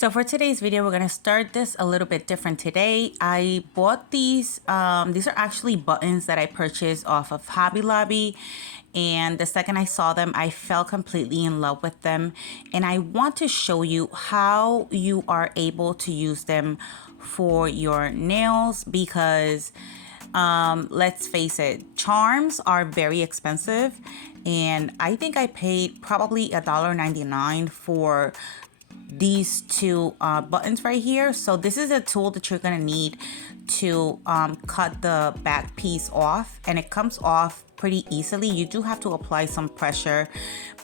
So for today's video, we're going to start this a little bit different today. I bought these are actually buttons that I purchased off of Hobby Lobby. And the second I saw them, I fell completely in love with them. And I want to show you how you are able to use them for your nails because let's face it, charms are very expensive. And I think I paid probably $1.99 for these two buttons right here. So this is a tool that you're gonna need to cut the back piece off, and it comes off pretty easily. You do have to apply some pressure,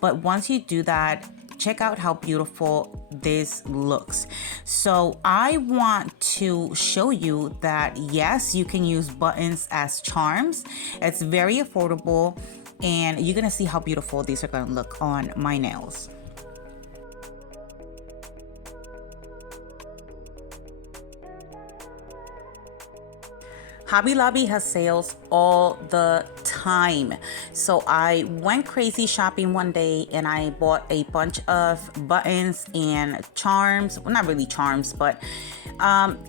but once you do that, check out how beautiful this looks. So I want to show you that yes, you can use buttons as charms. It's very affordable, and you're gonna see how beautiful these are gonna look on my nails. Hobby Lobby has sales all the time. So I went crazy shopping one day and I bought a bunch of buttons and charms. Well, not really charms, but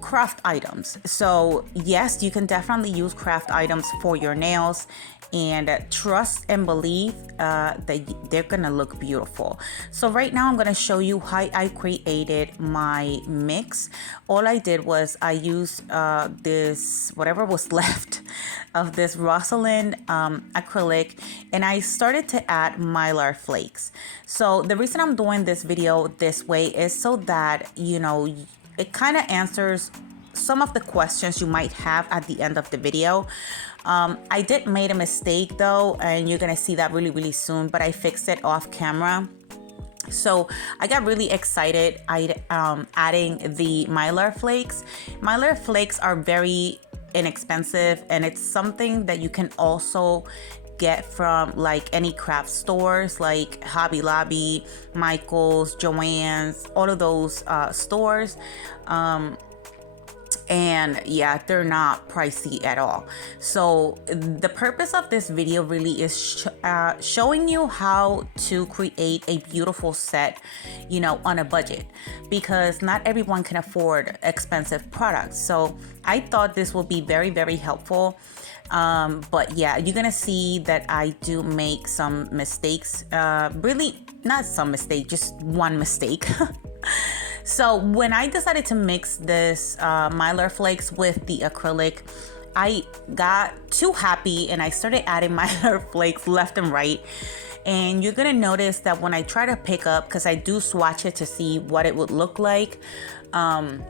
craft items. So yes, you can definitely use craft items for your nails, and trust and believe that they're gonna look beautiful. So right now I'm gonna show you how I created my mix. All I did was I used this, whatever was left of this Rosalind acrylic, and I started to add mylar flakes. So the reason I'm doing this video this way is so that, you know, it kind of answers some of the questions you might have at the end of the video. I did make a mistake though, and you're gonna see that really soon, but I fixed it off camera. So I got really excited adding the mylar flakes. Mylar flakes are very inexpensive, and it's something that you can also get from like any craft stores like Hobby Lobby, Michael's, Joann's, all of those stores. And yeah, they're not pricey at all. So the purpose of this video really is showing you how to create a beautiful set, you know, on a budget, because not everyone can afford expensive products. So I thought this will be very helpful. But yeah, you're gonna see that I do make some mistakes, really not some mistake, just one mistake. So when I decided to mix this mylar flakes with the acrylic, I got too happy and I started adding mylar flakes left and right. And you're gonna notice that when I try to pick up, because I do swatch it to see what it would look like, when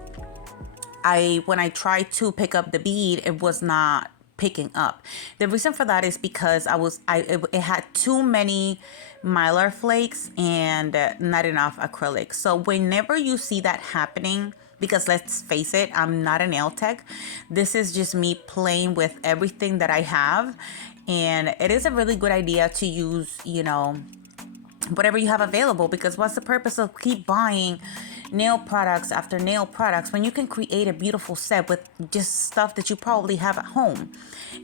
I tried to pick up the bead, it was not picking up. The reason for that is because it had too many mylar flakes and not enough acrylic. So whenever you see that happening, because let's face it, I'm not a nail tech, this is just me playing with everything that I have, and it is a really good idea to use, you know, whatever you have available, because what's the purpose of keep buying nail products after nail products when you can create a beautiful set with just stuff that you probably have at home?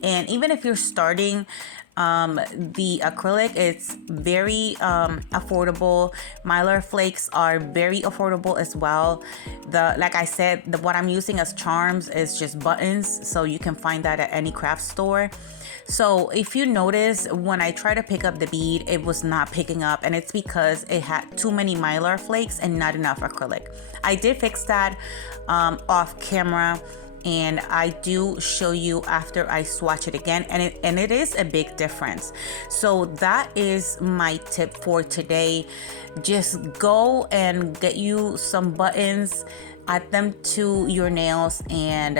And even if you're starting, the acrylic, it's very affordable. Mylar flakes are very affordable as well. Like I said, what I'm using as charms is just buttons, so you can find that at any craft store. So if you notice, when I try to pick up the bead, it was not picking up, and it's because it had too many mylar flakes and not enough acrylic. I did fix that off camera, and I do show you after I swatch it again, and it is a big difference. So that is my tip for today. Just go and get you some buttons, add them to your nails, and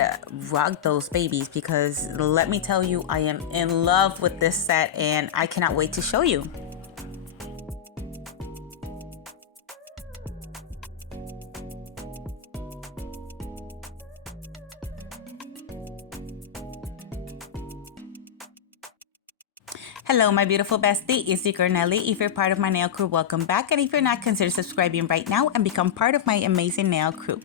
rock those babies, because let me tell you, I am in love with this set and I cannot wait to show you. Hello, my beautiful bestie. It's your girl Nelly. If you're part of my nail crew, welcome back. And if you're not, consider subscribing right now and become part of my amazing nail crew.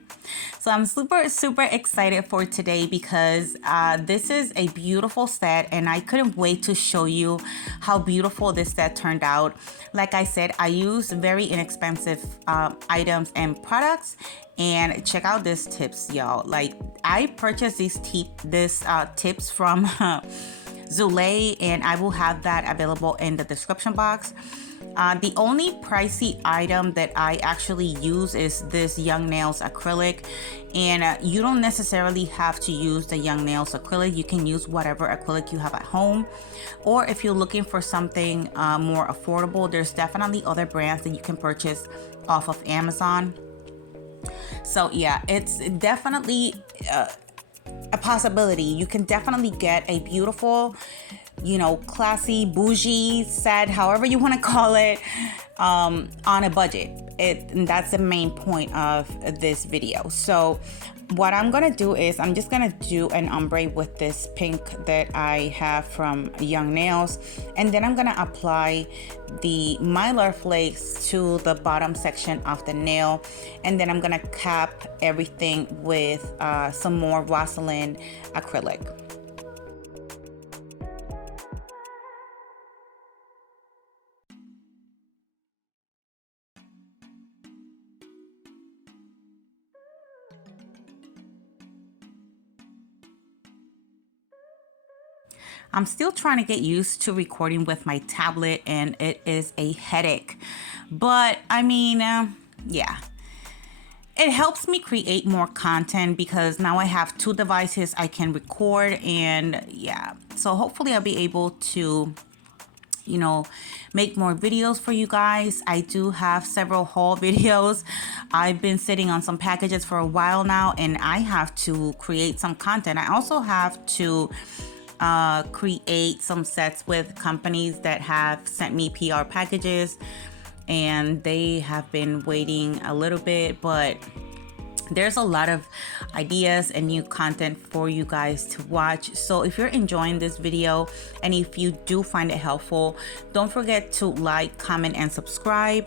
So I'm super excited for today because this is a beautiful set and I couldn't wait to show you how beautiful this set turned out. Like I said, I use very inexpensive items and products, and check out these tips, y'all. Like, I purchased these tips from Zulay, and I will have that available in the description box. The only pricey item that I actually use is this Young Nails acrylic, and you don't necessarily have to use the Young Nails acrylic. You can use whatever acrylic you have at home, or if you're looking for something more affordable, there's definitely other brands that you can purchase off of Amazon. So yeah, it's definitely a possibility. You can definitely get a beautiful, classy, bougie set, however you want to call it, on a budget. And that's the main point of this video. So what I'm gonna do is I'm just gonna do an ombre with this pink that I have from Young Nails, and then I'm gonna apply the mylar flakes to the bottom section of the nail, and then I'm gonna cap everything with some more Vaseline acrylic. I'm still trying to get used to recording with my tablet, and it is a headache. But I mean, yeah. It helps me create more content because now I have two devices I can record, and yeah. So hopefully I'll be able to, make more videos for you guys. I do have several haul videos. I've been sitting on some packages for a while now, and I have to create some content. I also have to create some sets with companies that have sent me PR packages, and they have been waiting a little bit, but there's a lot of ideas and new content for you guys to watch. So if you're enjoying this video and if you do find it helpful, don't forget to like, comment, and subscribe.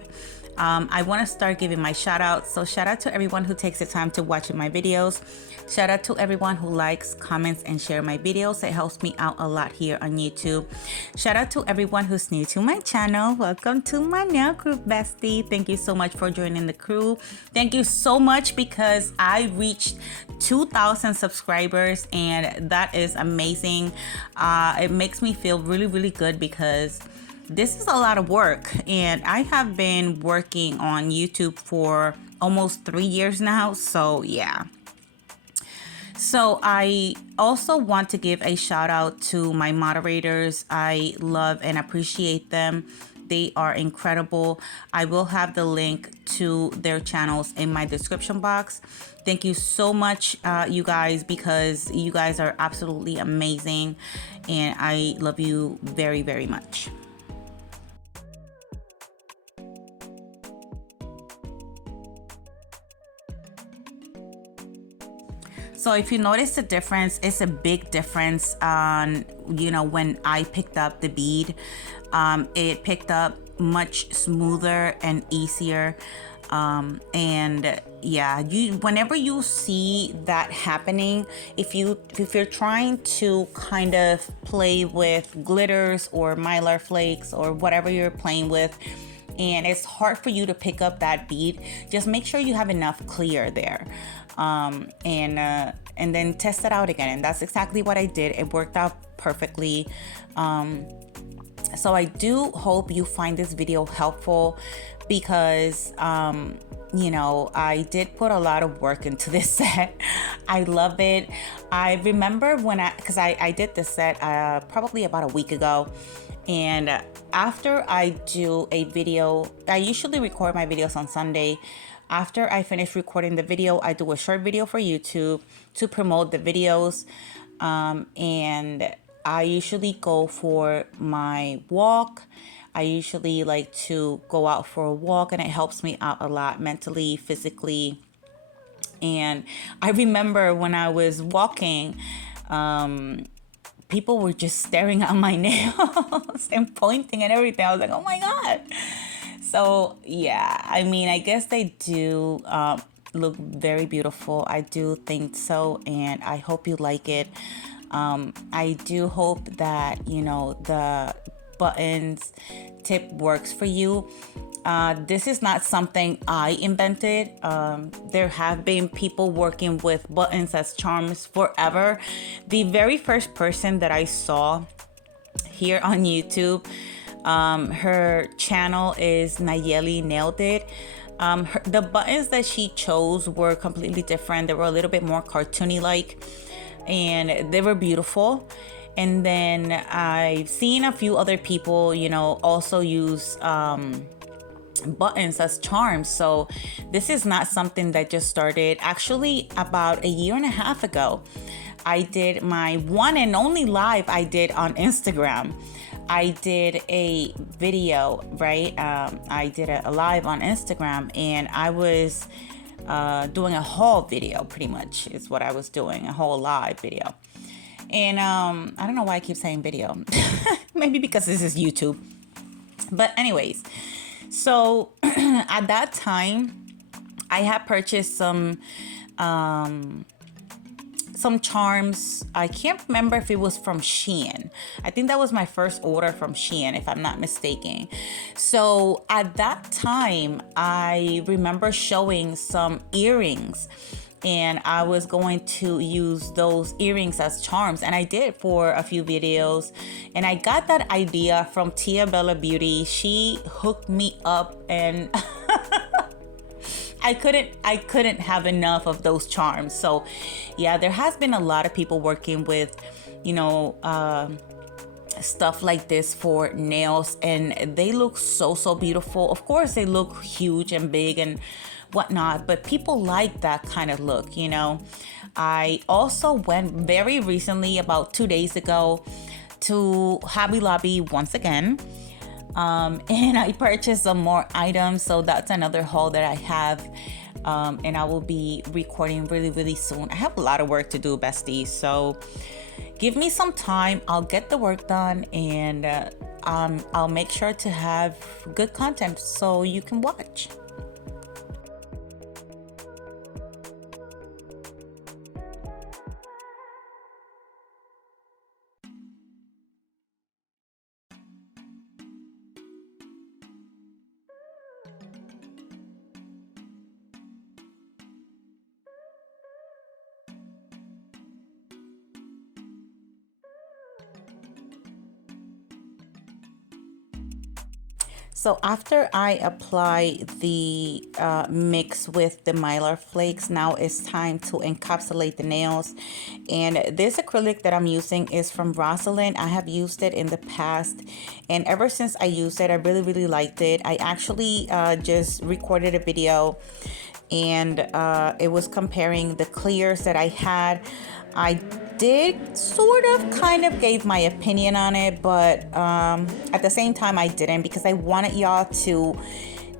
I want to start giving my shout outs. So shout out to everyone who takes the time to watch my videos. Shout out to everyone who likes, comments, and share my videos. It helps me out a lot here on YouTube. Shout out to everyone who's new to my channel. Welcome to my nail crew, bestie. Thank you so much for joining the crew. Thank you so much because I reached 2,000 subscribers, and that is amazing. It makes me feel really good because this is a lot of work, and I have been working on YouTube for almost 3 years now. So yeah. So I also want to give a shout out to my moderators. I love and appreciate them. They are incredible. I will have the link to their channels in my description box. Thank you so much, you guys, because you guys are absolutely amazing, and I love you very much. So if you notice the difference, it's a big difference on, when I picked up the bead. It picked up much smoother and easier. And yeah, whenever you see that happening, if you're trying to kind of play with glitters or mylar flakes or whatever you're playing with, and it's hard for you to pick up that bead, just make sure you have enough clear there. And then test it out again. And that's exactly what I did. It worked out perfectly. So I do hope you find this video helpful because, I did put a lot of work into this set. I love it. I remember because I did this set probably about a week ago. And after I do a video, I usually record my videos on Sunday. After I finish recording the video, I do a short video for YouTube to promote the videos. And I usually go for my walk. I usually like to go out for a walk, and it helps me out a lot mentally, physically. And I remember when I was walking, people were just staring at my nails and pointing and everything. I was like, oh my God. So yeah, I mean, I guess they do look very beautiful. I do think so, and I hope you like it. I do hope that, you know, the buttons tip works for you. This is not something I invented. There have been people working with buttons as charms forever. The very first person that I saw here on YouTube, her channel is Nagelly Nailed It. The buttons that she chose were completely different. They were a little bit more cartoony like, and they were beautiful. And then I've seen a few other people, you know, also use buttons as charms. So this is not something that just started. Actually, about a year and a half ago, I did my one and only live I did on Instagram. I did a video, right? I did a live on Instagram, and I was doing a haul video, pretty much is what I was doing, a whole live video. And I don't know why I keep saying video. Maybe because this is YouTube. But anyways, so at that time, I had purchased some charms. I can't remember if it was from Shein. I think that was my first order from Shein, if I'm not mistaken. So at that time, I remember showing some earrings, and I was going to use those earrings as charms, and I did for a few videos. And I got that idea from Tia Bella Beauty. She hooked me up, and I couldn't have enough of those charms. So yeah, there has been a lot of people working with, you know, stuff like this for nails, and they look so beautiful. Of course, they look huge and big and whatnot, but people like that kind of look, you know. I also went very recently, about 2 days ago, to Hobby Lobby once again. And I purchased some more items, so that's another haul that I have, and I will be recording really soon. I have a lot of work to do, besties, so give me some time. I'll get the work done, and I'll make sure to have good content so you can watch. So after I apply the mix with the Mylar flakes, now it's time to encapsulate the nails. And this acrylic that I'm using is from Rosalind. I have used it in the past, and ever since I used it, I really liked it. I actually just recorded a video, and it was comparing the clears that I had. I did sort of kind of gave my opinion on it, but at the same time I didn't, because I wanted y'all to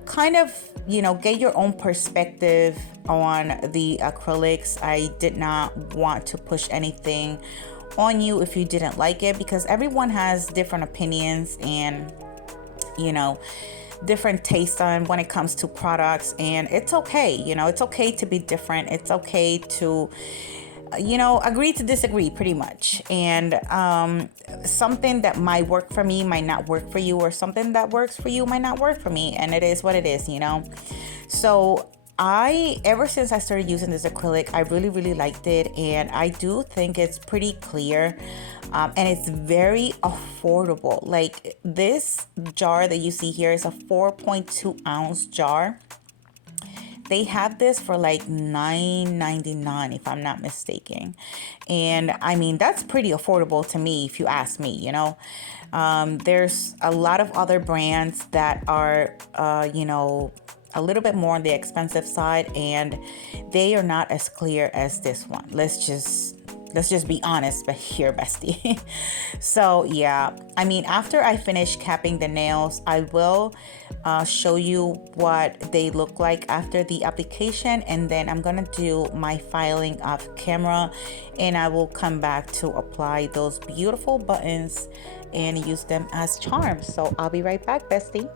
kind of, you know, get your own perspective on the acrylics. I did not want to push anything on you if you didn't like it, because everyone has different opinions and, you know, different tastes on when it comes to products, and it's okay. You know, it's okay to be different. It's okay to, you know, agree to disagree, pretty much. And something that might work for me might not work for you, or something that works for you might not work for me, and it is what it is, you know. So ever since I started using this acrylic, I really liked it, and I do think it's pretty clear, and it's very affordable. Like, this jar that you see here is a 4.2 ounce jar. They have this for like $9.99 if I'm not mistaken. And I mean, that's pretty affordable to me, if you ask me, you know. There's a lot of other brands that are, you know, a little bit more on the expensive side, and they are not as clear as this one. Let's just be honest here, bestie. So yeah, I mean, after I finish capping the nails, I will show you what they look like after the application, and then I'm gonna do my filing off camera, and I will come back to apply those beautiful buttons and use them as charms. So I'll be right back, bestie.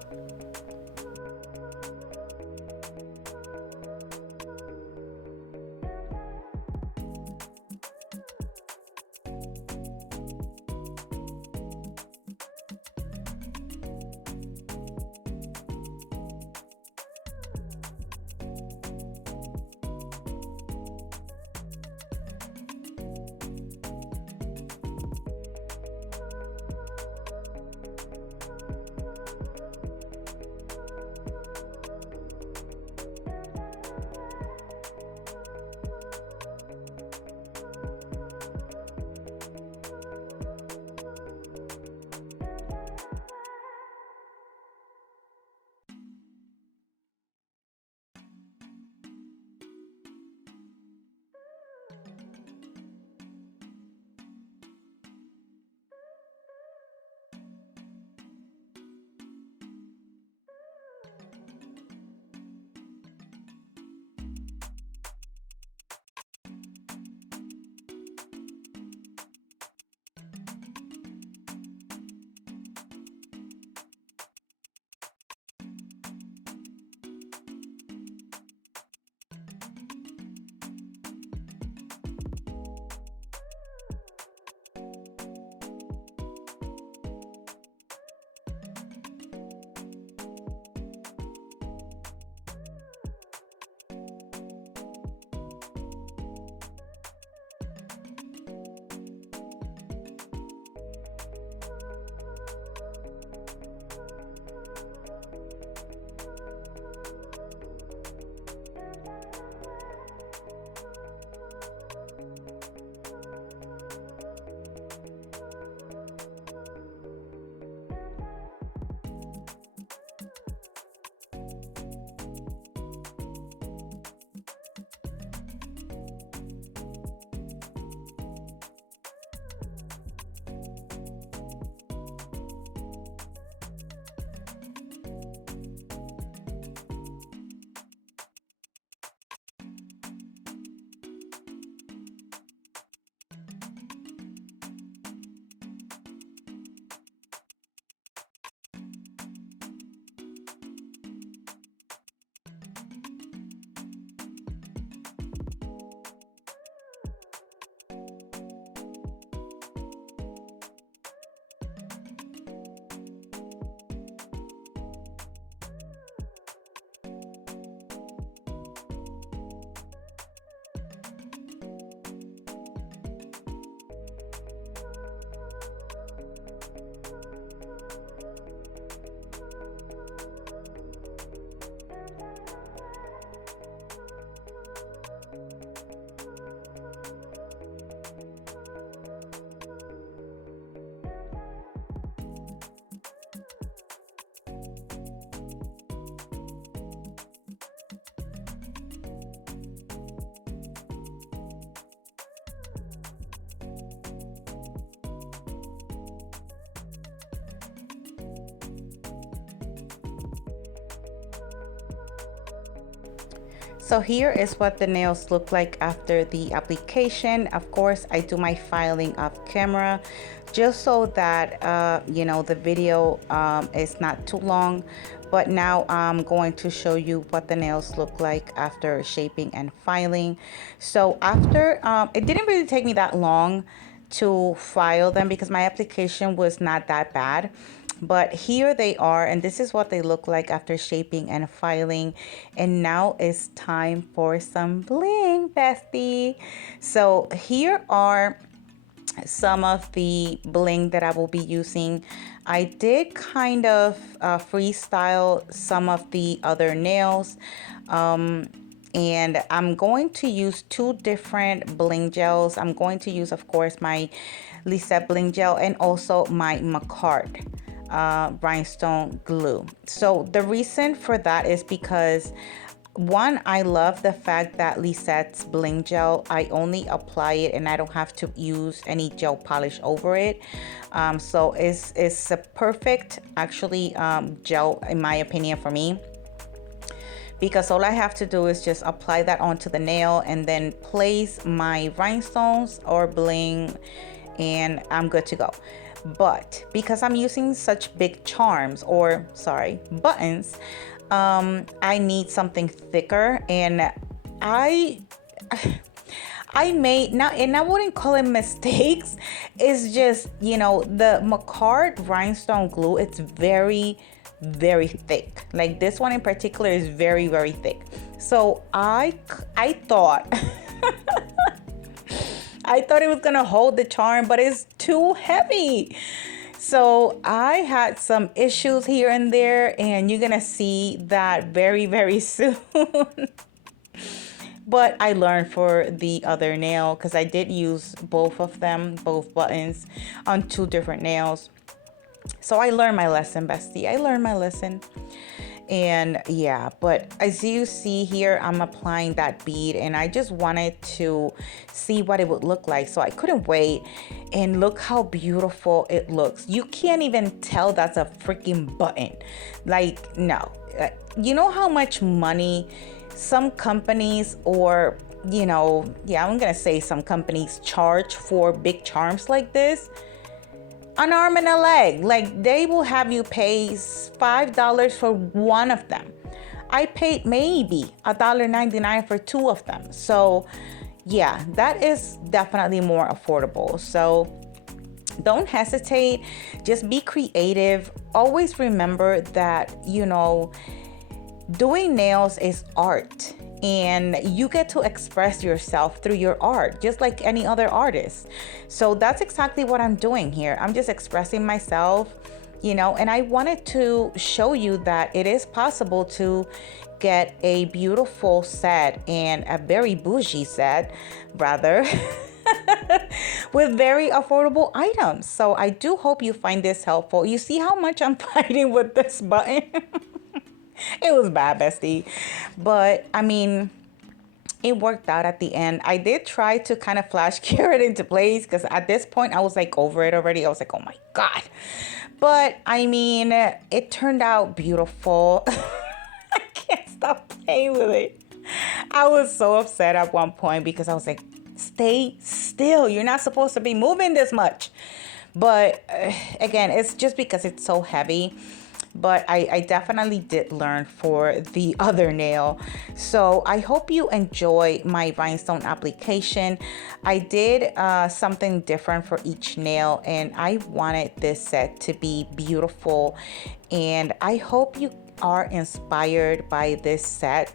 So here is what the nails look like after the application. Of course, I do my filing off camera just so that you know, the video is not too long. But now I'm going to show you what the nails look like after shaping and filing. So after, it didn't really take me that long to file them because my application was not that bad. But here they are, and this is what they look like after shaping and filing. And now it's time for some bling, bestie. So here are some of the bling that I will be using. I did kind of freestyle some of the other nails. And I'm going to use two different bling gels. I'm going to use, of course, my Lissette bling gel and also my Macart rhinestone glue. So the reason for that is because, one, I love the fact that Lissette's bling gel, I only apply it and I don't have to use any gel polish over it. So it's a perfect, actually, gel, in my opinion, for me, because all I have to do is just apply that onto the nail and then place my rhinestones or bling, and I'm good to go. But because I'm using such big charms, or sorry, buttons, I need something thicker, and I made now, and I wouldn't call it mistakes. It's just, you know, the Macart rhinestone glue, it's very, very thick. Like this one in particular is very, very thick. So I thought I thought it was gonna hold the charm, but it's too heavy. So I had some issues here and there, and you're gonna see that very, very soon. But I learned for the other nail because I did use both of them, both buttons, on two different nails. So I learned my lesson, bestie. I learned my lesson. And yeah, but as you see here, I'm applying that bead, and I just wanted to see what it would look like. So I couldn't wait, and look how beautiful it looks. You can't even tell that's a freaking button. Like, no. You know how much money some companies, or, you know, yeah, I'm gonna say some companies charge for big charms like this? An arm and a leg. Like, they will have you pay $5 for one of them. I paid maybe $1.99 for two of them. So yeah, that is definitely more affordable. So don't hesitate, just be creative. Always remember that, you know, doing nails is art, and you get to express yourself through your art just like any other artist. So that's exactly what I'm doing here. I'm just expressing myself, you know, and I wanted to show you that it is possible to get a beautiful set, and a very bougie set rather, with very affordable items. So I do hope you find this helpful. You see how much I'm fighting with this button? It was bad, bestie. But I mean, it worked out at the end. I did try to kind of flash cure it into place because at this point I was like over it already. I was like, oh my God. But I mean, it turned out beautiful. I can't stop playing with it. I was so upset at one point because I was like, stay still. You're not supposed to be moving this much. But again, it's just because it's so heavy. But I definitely did learn for the other nail. So I hope you enjoy my rhinestone application. I did something different for each nail, and I wanted this set to be beautiful. And I hope you are inspired by this set.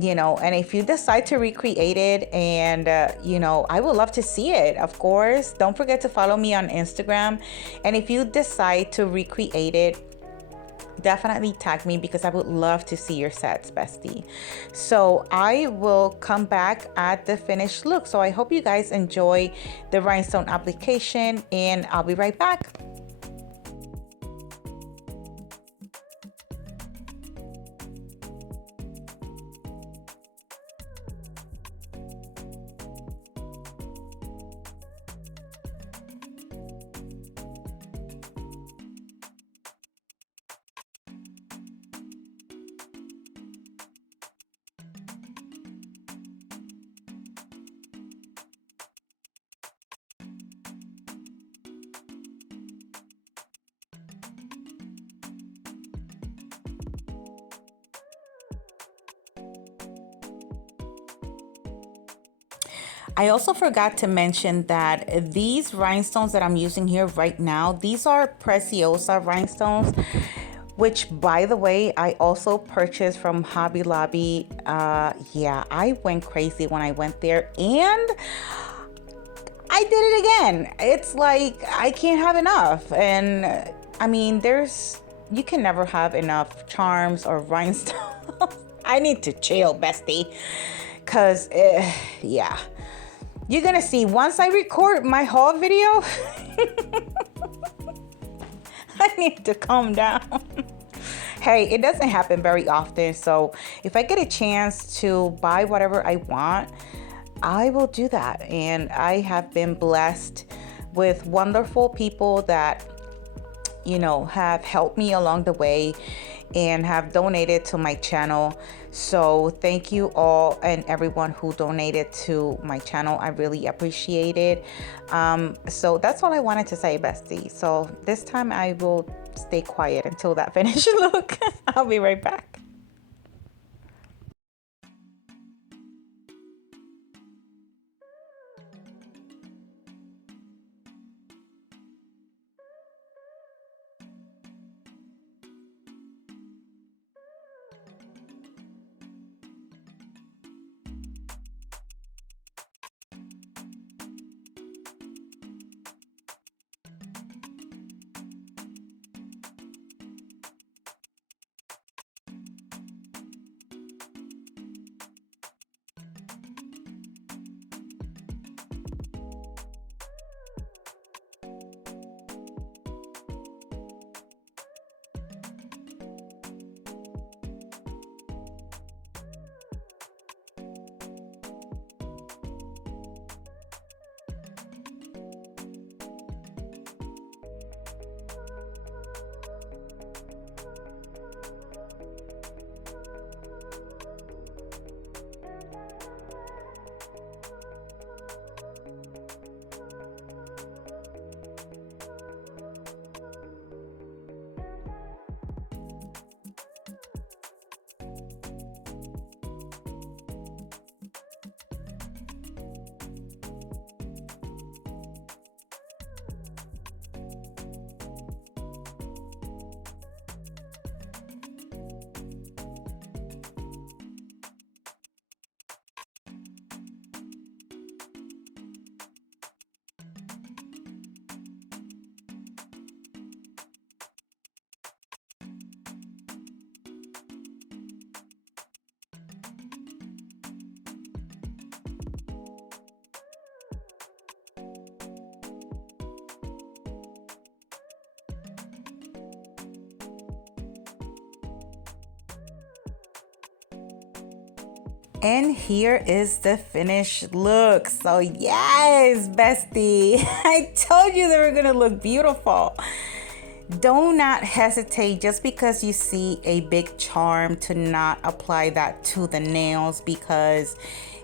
You know, and if you decide to recreate it, and you know, I would love to see it. Of course, don't forget to follow me on Instagram, and if you decide to recreate it, definitely tag me because I would love to see your sets, bestie. So I will come back at the finished look. So I hope you guys enjoy the rhinestone application, and I'll be right back. I also forgot to mention that these rhinestones that I'm using here right now, these are Preciosa rhinestones, which, by the way, I also purchased from Hobby Lobby. Yeah, I went crazy when I went there, and I did it again. It's like I can't have enough. And I mean, you can never have enough charms or rhinestones. I need to chill, bestie. Because, yeah. You're going to see once I record my haul video, I need to calm down. Hey, it doesn't happen very often. So if I get a chance to buy whatever I want, I will do that. And I have been blessed with wonderful people that, you know, have helped me along the way and have donated to my channel. So thank you all and everyone who donated to my channel. I really appreciate it. So that's all I wanted to say, bestie. So this time I will stay quiet until that finished look. I'll be right back. And here is the finished look. So yes, bestie, I told you they were gonna look beautiful. Do not hesitate just because you see a big charm to not apply that to the nails, because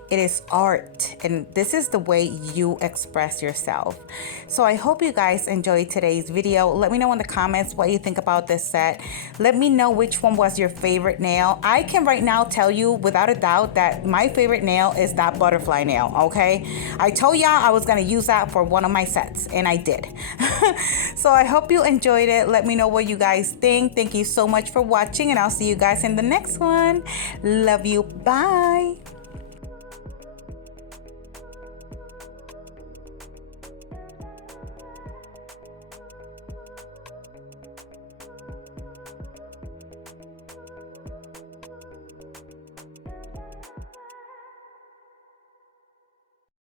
it is art and this is the way you express yourself. So I hope you guys enjoyed today's video. Let me know in the comments what you think about this set. Let me know which one was your favorite nail. I can right now tell you without a doubt that my favorite nail is that butterfly nail, okay? I told y'all I was gonna use that for one of my sets and I did. So I hope you enjoyed it. Let me know what you guys think. Thank you so much for watching and I'll see you guys in the next one. Love you. Bye.